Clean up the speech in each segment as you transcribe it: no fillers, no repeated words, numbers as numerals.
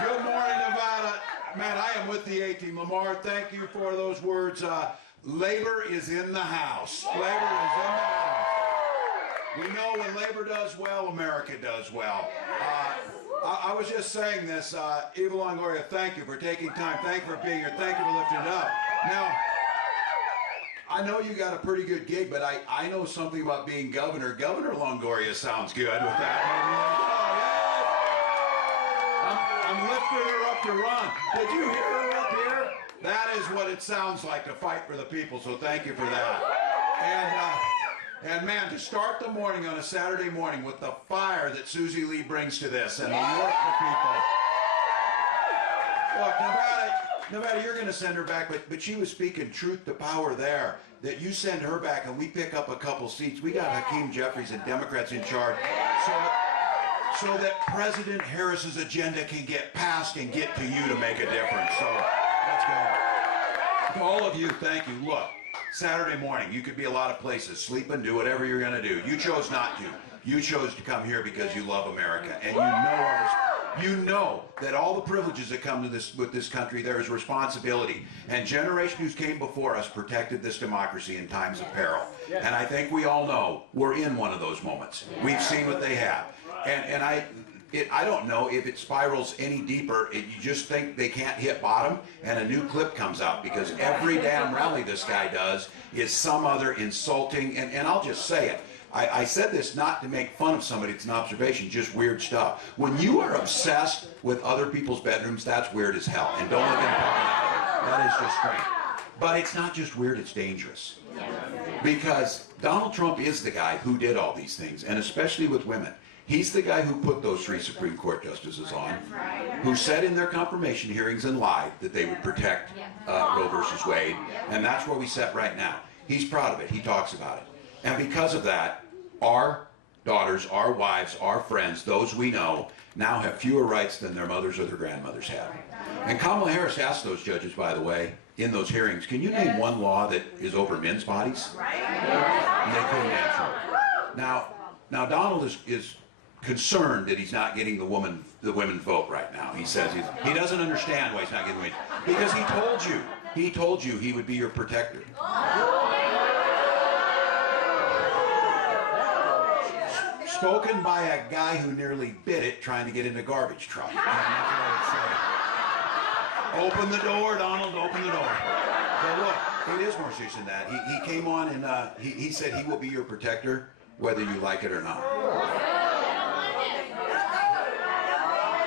Good morning, Nevada. Man, I am with the A-team. Lamar, thank you for those words. Labor is in the house. Labor is in the house. We know when labor does well, America does well. I was just saying this, Eva Longoria, thank you for taking time. Thank you for being here. Thank you for lifting it up. Now, I know you got a pretty good gig, but I know something about being governor. Governor Longoria sounds good with that. I'm lifting her up to run. Did you hear her up here? That is what it sounds like to fight for the people, so thank you for that. And man, to start the morning on a Saturday morning with the fire that Susie Lee brings to this and the work for people. Look, Nevada, you're going to send her back, but she was speaking truth to power there, that you send her back and we pick up a couple seats. We got Hakeem Jeffries and Democrats in charge so that President Harris's agenda can get passed and get to you to make a difference. So let's go. To all of you, thank you. Look, Saturday morning, you could be a lot of places, sleeping, do whatever you're going to do. You chose not to. You chose to come here because you love America, and you know that all the privileges that come to with this country, there is responsibility. And generations who came before us protected this democracy in times of peril. And I think we all know we're in one of those moments. We've seen what they have. And I don't know if it spirals any deeper. You just think they can't hit bottom and a new clip comes out, because every damn rally this guy does is some other insulting, and I'll just say it. I said this not to make fun of somebody, it's an observation, just weird stuff. When you are obsessed with other people's bedrooms, that's weird as hell. And don't let them talk out of it. That is just strange. But it's not just weird, it's dangerous. Because Donald Trump is the guy who did all these things, and especially with women. He's the guy who put those 3 Supreme Court justices on, who said in their confirmation hearings and lied that they would protect Roe versus Wade, and that's where we sit right now. He's proud of it. He talks about it. And because of that, our daughters, our wives, our friends, those we know, now have fewer rights than their mothers or their grandmothers had. And Kamala Harris asked those judges, by the way, in those hearings, can you name one law that is over men's bodies? And they couldn't answer it. Now Donald is concerned that he's not getting the women vote right now. He says he doesn't understand why he's not getting the women, because he told you he would be your protector. Spoken by a guy who nearly bit it trying to get in a garbage truck. And that's what I would say. Open the door, Donald, open the door. But look, it is more serious than that. He came on and he said he will be your protector whether you like it or not.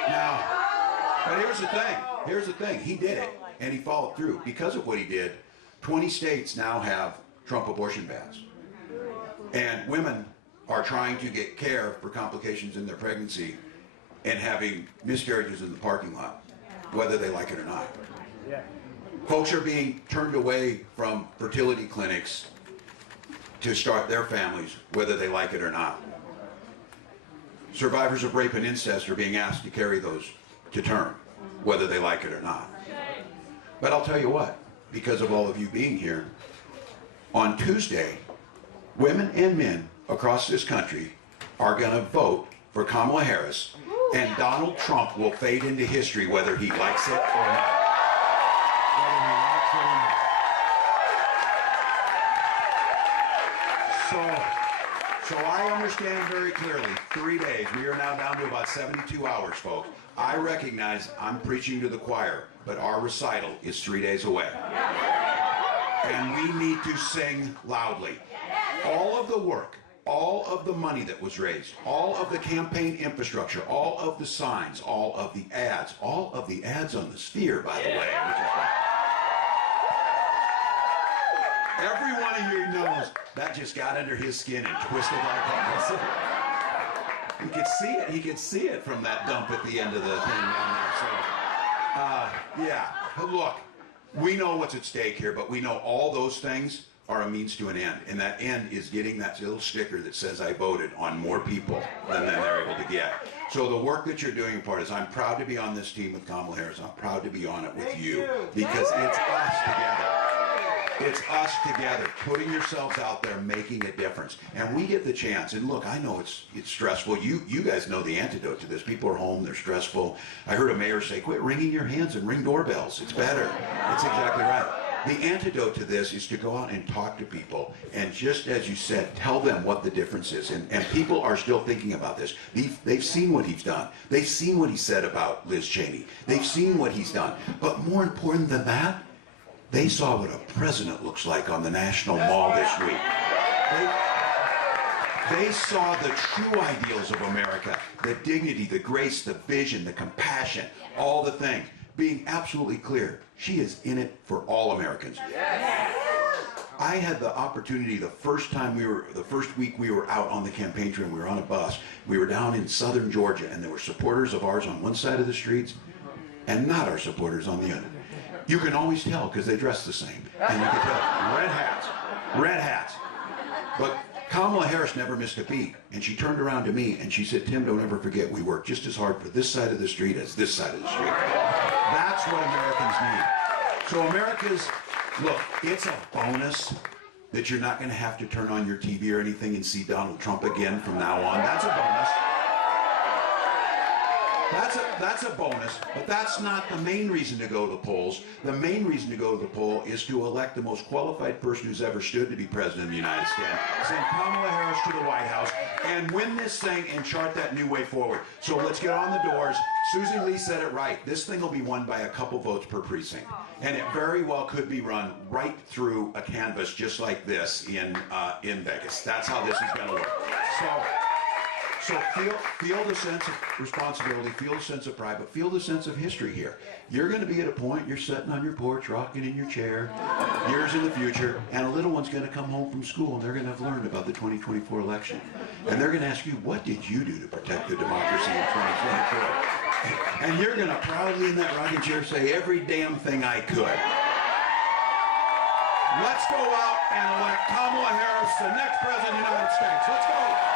Now, but here's the thing, he did it, and he followed through. Because of what he did, 20 states now have Trump abortion bans. And women are trying to get care for complications in their pregnancy and having miscarriages in the parking lot, whether they like it or not. Folks are being turned away from fertility clinics to start their families, whether they like it or not. Survivors of rape and incest are being asked to carry those to term, whether they like it or not. But I'll tell you what, because of all of you being here, on Tuesday, women and men across this country are going to vote for Kamala Harris, and Donald Trump will fade into history whether he likes it or not. So I understand very clearly, 3 days, we are now down to about 72 hours, folks. I recognize I'm preaching to the choir, but our recital is 3 days away. And we need to sing loudly. All of the work, all of the money that was raised, all of the campaign infrastructure, all of the signs, all of the ads on the Sphere, by the way, which is every one of you knows that just got under his skin and twisted like that. You could see it. He could see it from that dump at the end of the thing down there. So, yeah. But look, we know what's at stake here, but we know all those things are a means to an end, and that end is getting that little sticker that says I voted on more people than they're able to get. So the work that you're doing, part is I'm proud to be on this team with Kamala Harris. I'm proud to be on it with you because it's us together. It's us together, putting yourselves out there, making a difference. And we get the chance. And look, I know it's stressful. You guys know the antidote to this. People are home, they're stressful. I heard a mayor say, quit wringing your hands and ring doorbells. It's better. That's exactly right. The antidote to this is to go out and talk to people. And just as you said, tell them what the difference is. And people are still thinking about this. They've seen what he's done. They've seen what he said about Liz Cheney. They've seen what he's done. But more important than that, they saw what a president looks like on the National Mall this week. They saw the true ideals of America, the dignity, the grace, the vision, the compassion, all the things. Being absolutely clear, she is in it for all Americans. I had the opportunity the first week we were out on the campaign trail, we were on a bus, we were down in southern Georgia, and there were supporters of ours on one side of the streets and not our supporters on the other. You can always tell because they dress the same. And you can tell, red hats. But Kamala Harris never missed a beat. And she turned around to me and she said, Tim, don't ever forget, we work just as hard for this side of the street as this side of the street. That's what Americans need. So look, it's a bonus that you're not going to have to turn on your TV or anything and see Donald Trump again from now on. That's a bonus. That's a bonus, but that's not the main reason to go to the polls. The main reason to go to the poll is to elect the most qualified person who's ever stood to be president of the United States, send Kamala Harris to the White House, and win this thing and chart that new way forward. So let's get on the doors. Susie Lee said it right. This thing will be won by a couple votes per precinct, and it very well could be run right through a canvas just like this in Vegas. That's how this is going to work. So feel the sense of responsibility, feel the sense of pride, but feel the sense of history here. You're going to be at a point, you're sitting on your porch, rocking in your chair, years in the future, and a little one's going to come home from school and they're going to have learned about the 2024 election. And they're going to ask you, what did you do to protect the democracy in 2024? And you're going to proudly in that rocking chair say, every damn thing I could. Let's go out and elect Kamala Harris, the next president of the United States. Let's go.